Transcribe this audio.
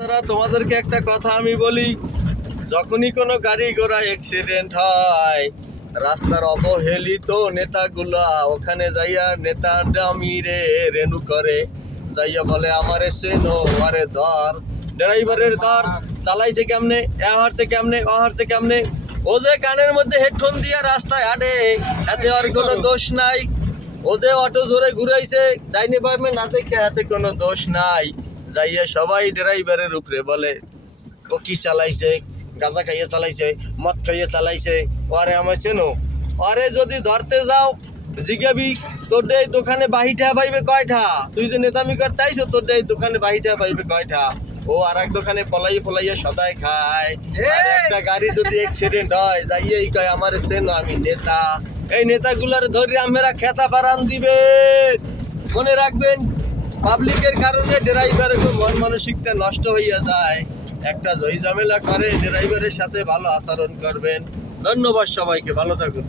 তারা তোমাদেরকে একটা কথা আমি বলি, যখনই কোনো গাড়ি ঘোড়া অ্যাক্সিডেন্ট হয়, রাস্তার অবহেলিত নেতাগুলা ওখানে যাইয়া নেতা ডামিরে রেনু করে, যাইয়া বলে আমারে সেনো আরে ধর, ড্রাইভারের ধর, চালাইছে কেমনে, এ হারছে কেমনে, ও হারছে কেমনে। ও যে কানের মধ্যে হেডফোন দিয়ে রাস্তায় হাঁটে, এতে আর কোনো দোষ নাই। ও যে অটো জোরে ঘুরাইছে ডাইনে বামে না দেখে, হাতে কোনো দোষ নাই। যাইয়া সবাই ড্রাইভারের উপরে বলে ও কি চালাইছে, গাঁজা খাইয়ে চালাইছে, মদ খাইয়ে চালাইছে, ওরে আমার চেনো। ওরে যদি ধরতে যাও জিজ্ঞাবি তোর এই দোকানে বাহিটা পাইবে কয়টা, তুই যে নেতামি করতে আইছো তোর এই দোকানে বাহিটা পাইবে কয়টা। ও আর এক দোকানে পলাইয়া সদাই খায়। আর একটা গাড়ি যদি অ্যাক্সিডেন্ট হয় যাইয়েই কয় আমার চেনো আমি নেতা। এই নেতাগুলার ধরে আমরা খেতা পারান দিবেন, মনে রাখবেন। পাবলিকের কারণে ড্রাইভারের মন মানসিকতা নষ্ট হইয়া যায়। একটা জয় ঝামেলা করে ড্রাইভারের সাথে ভালো আচরণ করবেন। ধন্যবাদ সবাইকে, ভালো থাকুন।